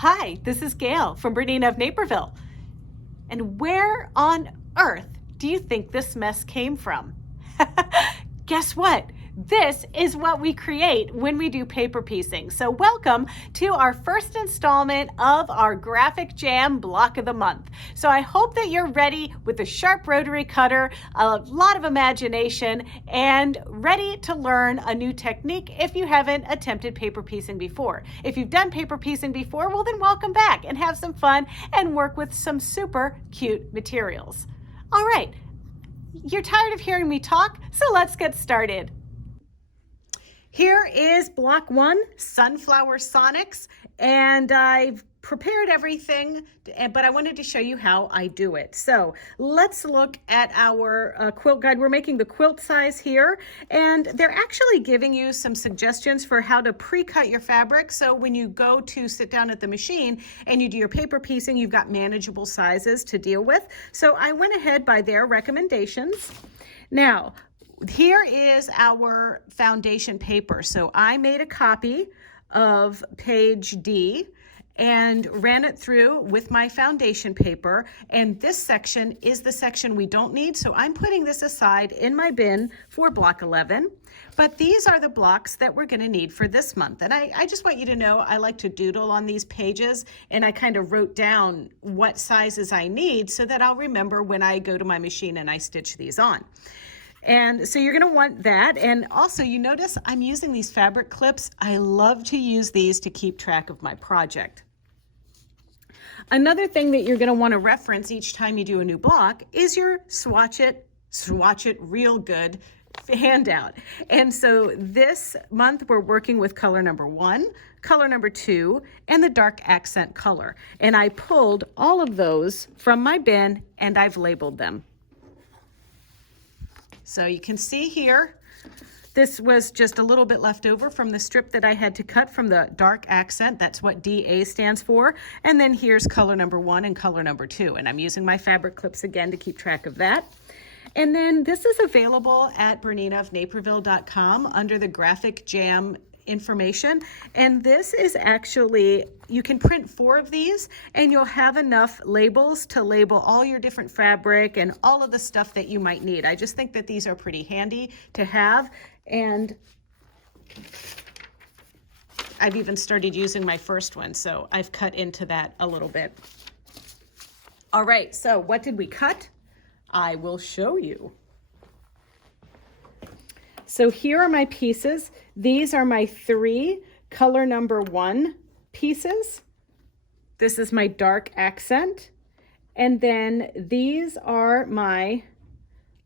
Hi, this is Gayle from BERNINA of Naperville. And where on earth do you think this mess came from? Guess what? This is what we create when we do paper piecing. So welcome to our first installment of our Graphic Jam Block of the Month. So I hope that you're ready with a sharp rotary cutter, a lot of imagination, and ready to learn a new technique if you haven't attempted paper piecing before. If you've done paper piecing before, well then welcome back and have some fun and work with some super cute materials. All right, you're tired of hearing me talk, so let's get started. Here is block one, Sunflower Sonics, and I've prepared everything, but I wanted to show you how I do it. So let's look at our quilt guide. We're making the quilt size here, and they're actually giving you some suggestions for how to pre-cut your fabric. So when you go to sit down at the machine and you do your paper piecing, you've got manageable sizes to deal with. So I went ahead by their recommendations. Now, here is our foundation paper. So I made a copy of page D and ran it through with my foundation paper. And this section is the section we don't need. So I'm putting this aside in my bin for block 11. But these are the blocks that we're gonna need for this month. And I just want you to know I like to doodle on these pages, and I kind of wrote down what sizes I need so that I'll remember when I go to my machine and I stitch these on. And so you're gonna want that. And also you notice I'm using these fabric clips. I love to use these to keep track of my project. Another thing that you're gonna wanna reference each time you do a new block is your swatch it real good handout. And so this month we're working with color number 1, color number 2, and the dark accent color. And I pulled all of those from my bin and I've labeled them. So you can see here, this was just a little bit left over from the strip that I had to cut from the dark accent. That's what DA stands for. And then here's color number 1 and color number 2. And I'm using my fabric clips again to keep track of that. And then this is available at BERNINAofNaperville.com under the Graphic Jam information. And this is actually, you can print 4 of these and you'll have enough labels to label all your different fabric and all of the stuff that you might need. I just think that these are pretty handy to have, and I've even started using my first one, so I've cut into that a little bit. All right, so what did we cut? I will show you. So here are my pieces. These are my 3 color number 1 pieces. This is my dark accent. And then these are my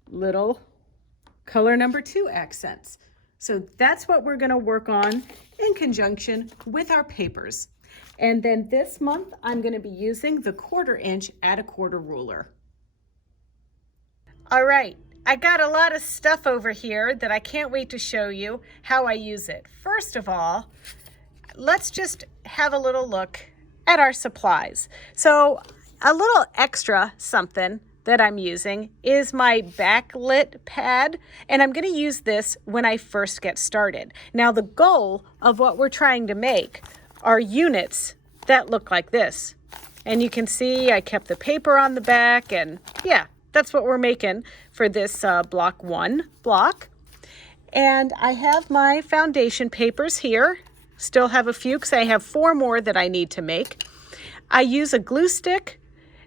little color number 2 accents. So that's what we're gonna work on in conjunction with our papers. And then this month, I'm gonna be using the 1/4 inch at a quarter ruler. All right. I got a lot of stuff over here that I can't wait to show you how I use it. First of all, let's just have a little look at our supplies. So a little extra something that I'm using is my backlit pad, and I'm going to use this when I first get started. Now the goal of what we're trying to make are units that look like this. And you can see I kept the paper on the back, and yeah, that's what we're making for this block 1 block. And I have my foundation papers here. Still have a few because I have 4 more that I need to make. I use a glue stick.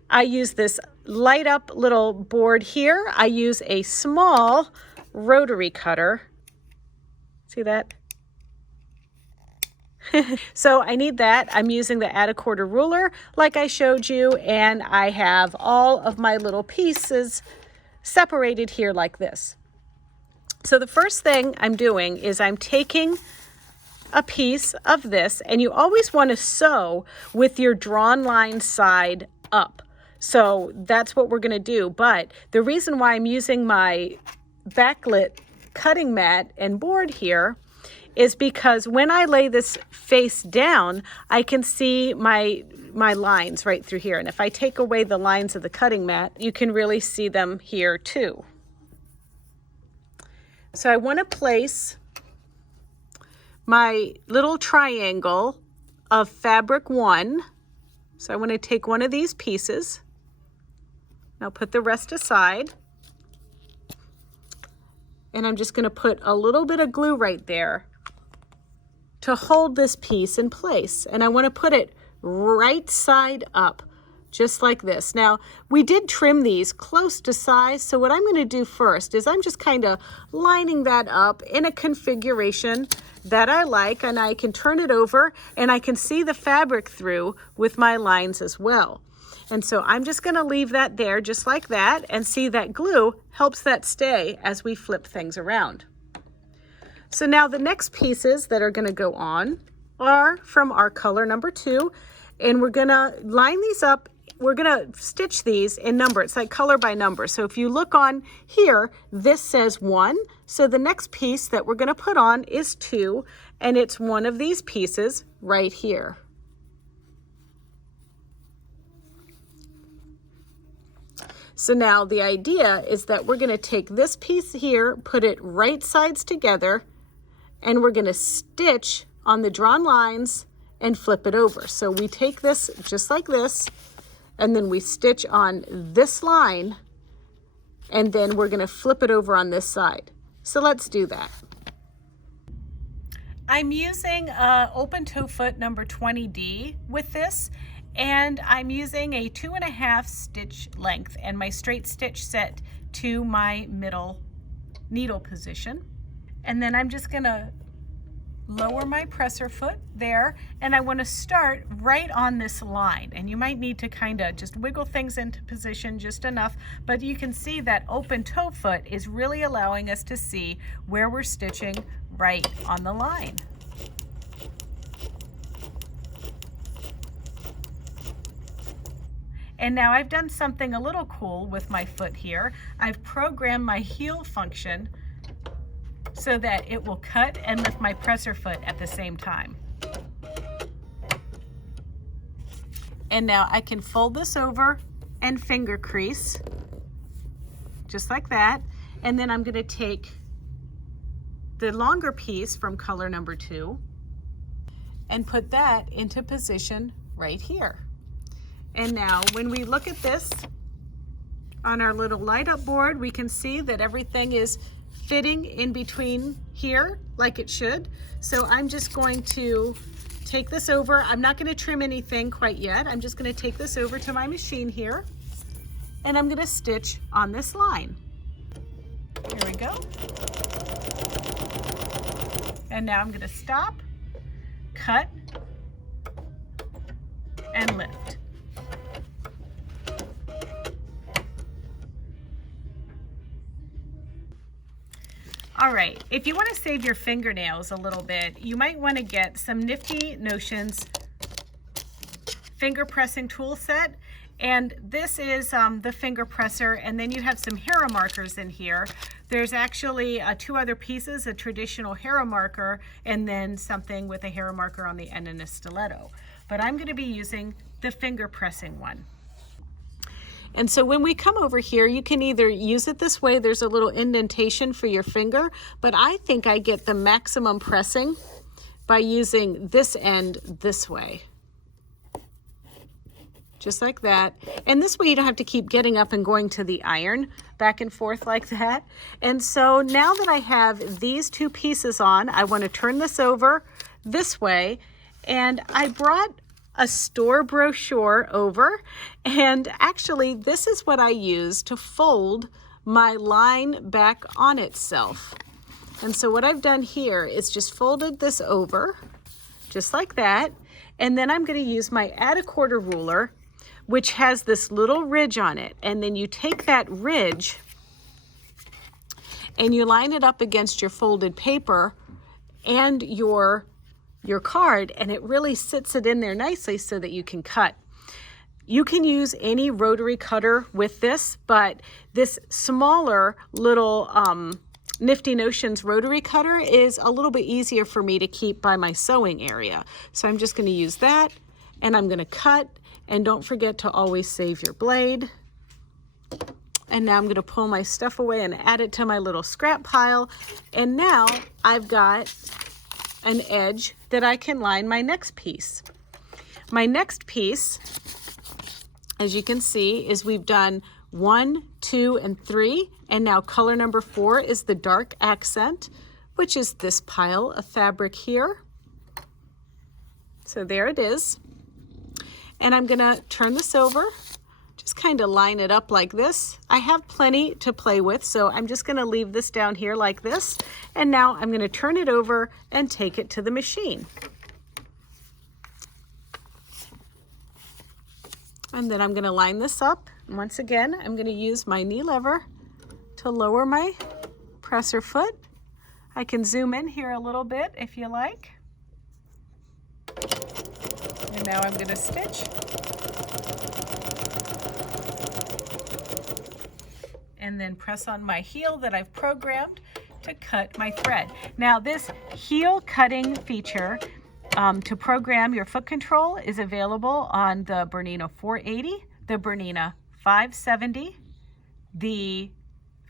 I use this light up little board here. I use a small rotary cutter. See that? So I need that. I'm using the at a quarter ruler like I showed you, and I have all of my little pieces separated here like this. So the first thing I'm doing is I'm taking a piece of this, and you always want to sew with your drawn line side up. So that's what we're going to do. But the reason why I'm using my backlit cutting mat and board here is because when I lay this face down, I can see my lines right through here. And if I take away the lines of the cutting mat, you can really see them here too. So I want to place my little triangle of fabric 1 So I want to take one of these pieces. I'll put the rest aside. And I'm just going to put a little bit of glue right there to hold this piece in place. And I want to put it right side up, just like this. Now, we did trim these close to size, so what I'm going to do first is I'm just kind of lining that up in a configuration that I like, and I can turn it over and I can see the fabric through with my lines as well. And so I'm just going to leave that there just like that, and see that glue helps that stay as we flip things around. So now the next pieces that are going to go on are from our color number 2, and we're going to line these up. We're going to stitch these in number. It's like color by number. So if you look on here, this says 1. So the next piece that we're going to put on is 2, and it's one of these pieces right here. So now the idea is that we're going to take this piece here, put it right sides together, and we're going to stitch on the drawn lines and flip it over. So we take this just like this, and then we stitch on this line, and then we're going to flip it over on this side. So let's do that. I'm using open toe foot number 20D with this, and I'm using a 2.5 stitch length and my straight stitch set to my middle needle position. And then I'm just going to lower my presser foot there, and I want to start right on this line. And you might need to kind of just wiggle things into position just enough, but you can see that open toe foot is really allowing us to see where we're stitching right on the line. And now I've done something a little cool with my foot here. I've programmed my heel function so that it will cut and lift my presser foot at the same time. And now I can fold this over and finger crease, just like that. And then I'm going to take the longer piece from color number 2 and put that into position right here. And now when we look at this on our little light up board, we can see that everything is fitting in between here like it should. So I'm just going to take this over. I'm not going to trim anything quite yet. I'm just going to take this over to my machine here, and I'm going to stitch on this line. Here we go. And now I'm going to stop, cut, and lift. All right, if you want to save your fingernails a little bit, you might want to get some Nifty Notions finger pressing tool set. And this is the finger presser, and then you have some hero markers in here. There's actually 2 other pieces, a traditional hero marker, and then something with a hero marker on the end and a stiletto. But I'm going to be using the finger pressing one. And so when we come over here, you can either use it this way, there's a little indentation for your finger, but I think I get the maximum pressing by using this end this way. Just like that. And this way you don't have to keep getting up and going to the iron back and forth like that. And so now that I have these 2 pieces on, I want to turn this over this way, and I brought a store brochure over, and actually this is what I use to fold my line back on itself. And so what I've done here is just folded this over just like that, and then I'm going to use my add a quarter ruler, which has this little ridge on it, and then you take that ridge and you line it up against your folded paper and your card, and it really sits it in there nicely so that you can cut. You can use any rotary cutter with this, but this smaller little Nifty Notions rotary cutter is a little bit easier for me to keep by my sewing area. So I'm just going to use that, and I'm going to cut, and don't forget to always save your blade. And now I'm going to pull my stuff away and add it to my little scrap pile, and now I've got an edge that I can line my next piece. My next piece as you can see, is we've done 1, 2, and 3, and now color number 4 is the dark accent, which is this pile of fabric here. So there it is. And I'm gonna turn this over, just kind of line it up like this. I have plenty to play with, so I'm just gonna leave this down here like this. And now I'm gonna turn it over and take it to the machine. And then I'm gonna line this up. And once again, I'm gonna use my knee lever to lower my presser foot. I can zoom in here a little bit if you like. And now I'm gonna stitch. And then press on my heel that I've programmed to cut my thread. Now this heel cutting feature to program your foot control is available on the Bernina 480, the Bernina 570, the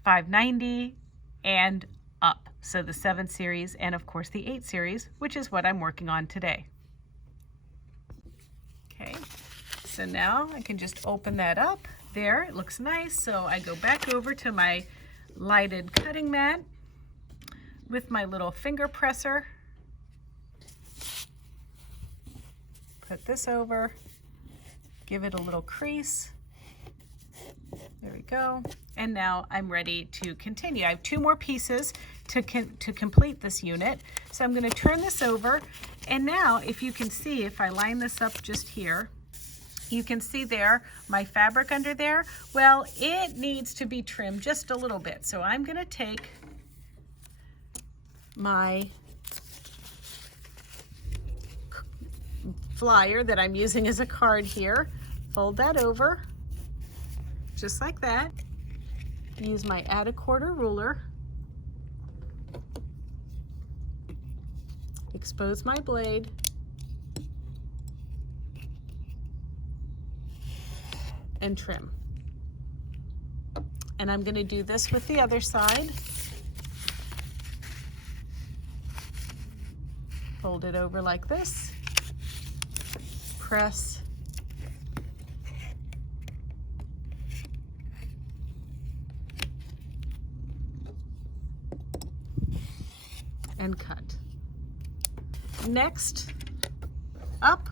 590, and up. So the 7 series and of course the 8 series, which is what I'm working on today. Okay, so now I can just open that up. There, it looks nice. So I go back over to my lighted cutting mat with my little finger presser. Put this over, give it a little crease. There we go. And now I'm ready to continue. I have 2 more pieces to complete this unit. So I'm going to turn this over. And now if you can see, if I line this up just here, you can see there my fabric under there. Well, it needs to be trimmed just a little bit. So I'm going to take my flyer that I'm using as a card here, fold that over just like that, use my add a quarter ruler, expose my blade, and trim. And I'm going to do this with the other side. Fold it over like this, press, and cut. Next up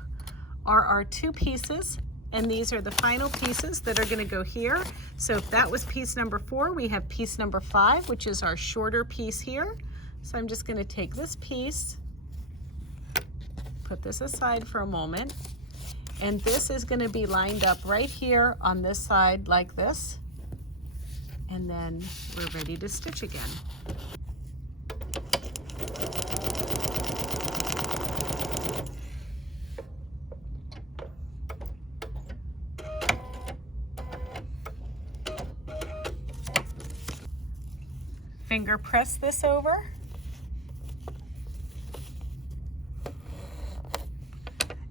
are our 2 pieces, and these are the final pieces that are going to go here. So if that was piece number 4, we have piece number 5, which is our shorter piece here. So I'm just going to take this piece, put this aside for a moment, and this is going to be lined up right here on this side like this, and then we're ready to stitch again. Finger press this over.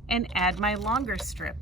And add my longer strip.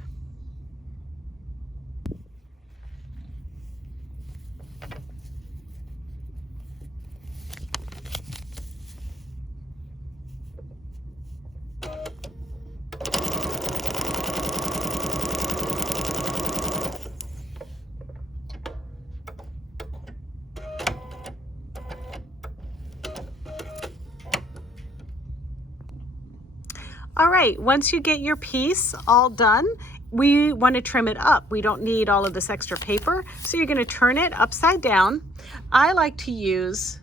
All right, once you get your piece all done, we want to trim it up. We don't need all of this extra paper, so you're going to turn it upside down. I like to use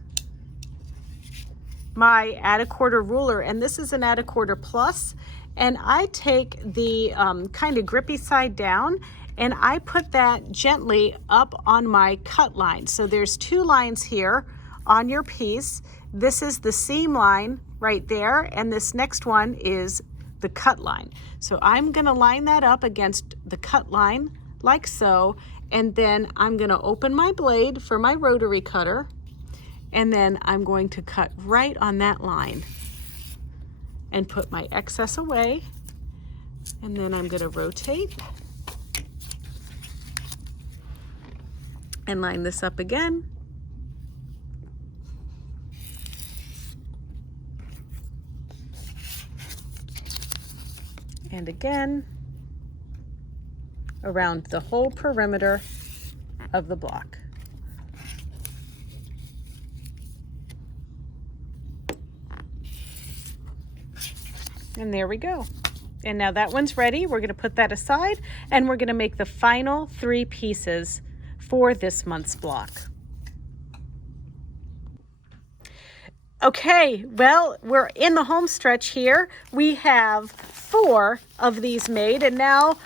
my add a quarter ruler, and this is an add a quarter plus, and I take the kind of grippy side down, and I put that gently up on my cut line. So there's 2 lines here on your piece. This is the seam line right there, and this next one is the cut line. So I'm going to line that up against the cut line like so, and then I'm going to open my blade for my rotary cutter, and then I'm going to cut right on that line and put my excess away, and then I'm going to rotate and line this up again. And again, around the whole perimeter of the block. And there we go. And now that one's ready. We're going to put that aside, and we're going to make the final 3 pieces for this month's block. Okay, well, we're in the home stretch here. We have 4 of these made, and now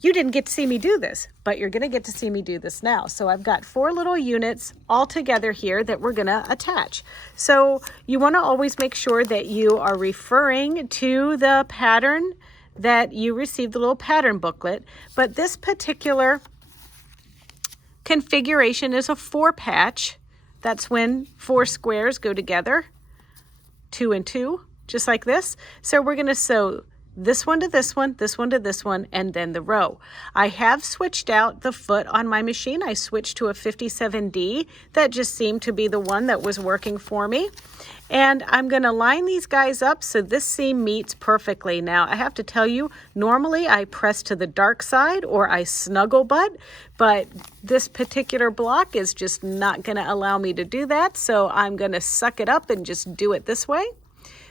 you didn't get to see me do this, but you're going to get to see me do this now. So I've got 4 little units all together here that we're going to attach. So you want to always make sure that you are referring to the pattern that you received, the little pattern booklet. But this particular configuration is a 4 patch. That's when 4 squares go together, 2 and 2, just like this. So we're going to sew this one to this one, this one to this one, and then the row. I have switched out the foot on my machine. I switched to a 57D. That just seemed to be the one that was working for me. And I'm going to line these guys up so this seam meets perfectly. Now, I have to tell you, normally I press to the dark side or I snuggle butt, but this particular block is just not going to allow me to do that. So I'm going to suck it up and just do it this way.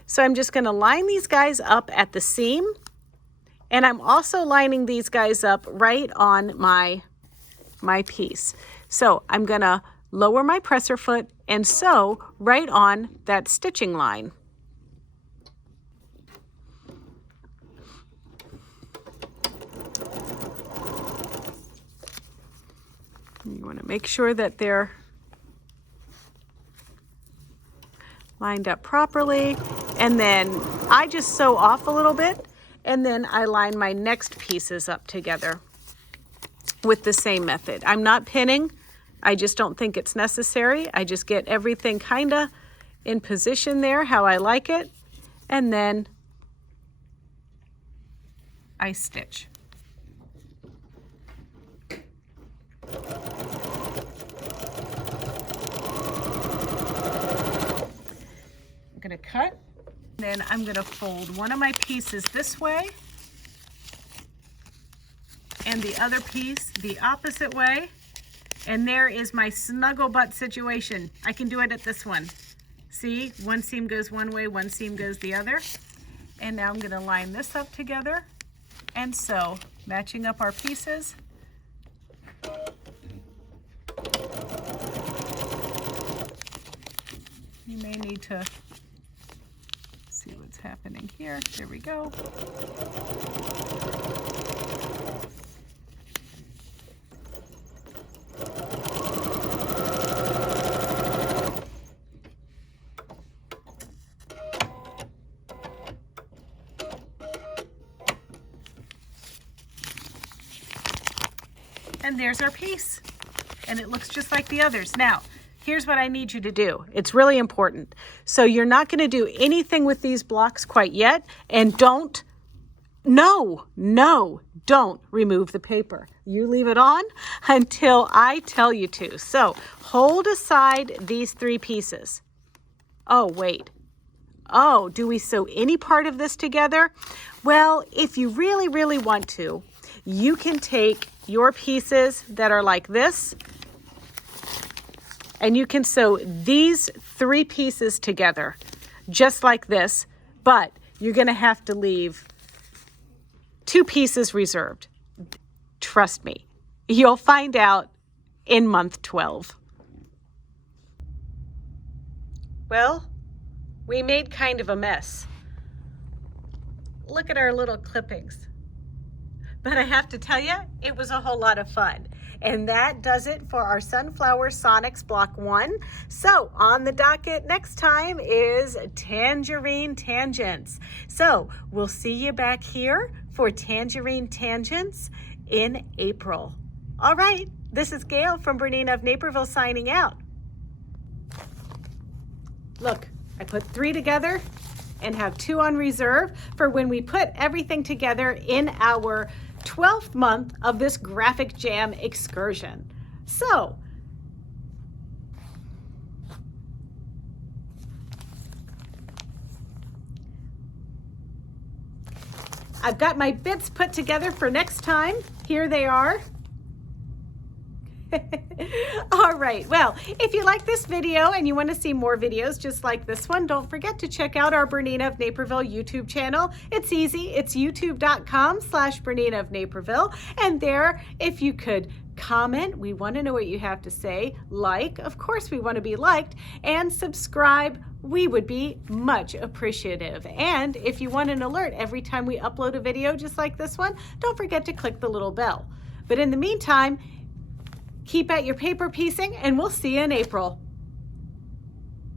So I'm just going to line these guys up at the seam, and I'm also lining these guys up right on my piece. So I'm going to lower my presser foot and sew right on that stitching line. You want to make sure that they're lined up properly, and then I just sew off a little bit, and then I line my next pieces up together with the same method. I'm not pinning. I just don't think it's necessary. I just get everything kind of in position there how I like it, and then I stitch. I'm going to cut, then I'm going to fold one of my pieces this way and the other piece the opposite way, and there is my snuggle butt situation. I can do it at this one. See, one seam goes one way, one seam goes the other. And now I'm going to line this up together and sew, matching up our pieces. You may need to see what's happening here. There we go. And there's our piece. And it looks just like the others. Now, here's what I need you to do. It's really important. So you're not going to do anything with these blocks quite yet. And don't remove the paper. You leave it on until I tell you to. So hold aside these 3 pieces. Oh, wait. Oh, do we sew any part of this together? Well, if you really, really want to, you can take your pieces that are like this, and you can sew these 3 pieces together just like this, but you're going to have to leave 2 pieces reserved. Trust me, you'll find out in month 12. Well, we made kind of a mess. Look at our little clippings. But I have to tell you, it was a whole lot of fun. And that does it for our Sunflower Sonics Block 1. So on the docket next time is Tangerine Tangents. So we'll see you back here for Tangerine Tangents in April. All right, this is Gayle from BERNINA of Naperville signing out. Look, I put 3 together and have 2 on reserve for when we put everything together in our 12th month of this graphic jam excursion. So I've got my bits put together for next time. Here they are. All right, well, if you like this video and you want to see more videos just like this one, don't forget to check out our Bernina of Naperville YouTube channel. It's easy. It's youtube.com/Bernina of Naperville. And there, if you could comment, we want to know what you have to say. Like, of course we want to be liked, and subscribe. We would be much appreciative. And if you want an alert every time we upload a video just like this one, don't forget to click the little bell. But in the meantime, keep at your paper piecing, and we'll see you in April.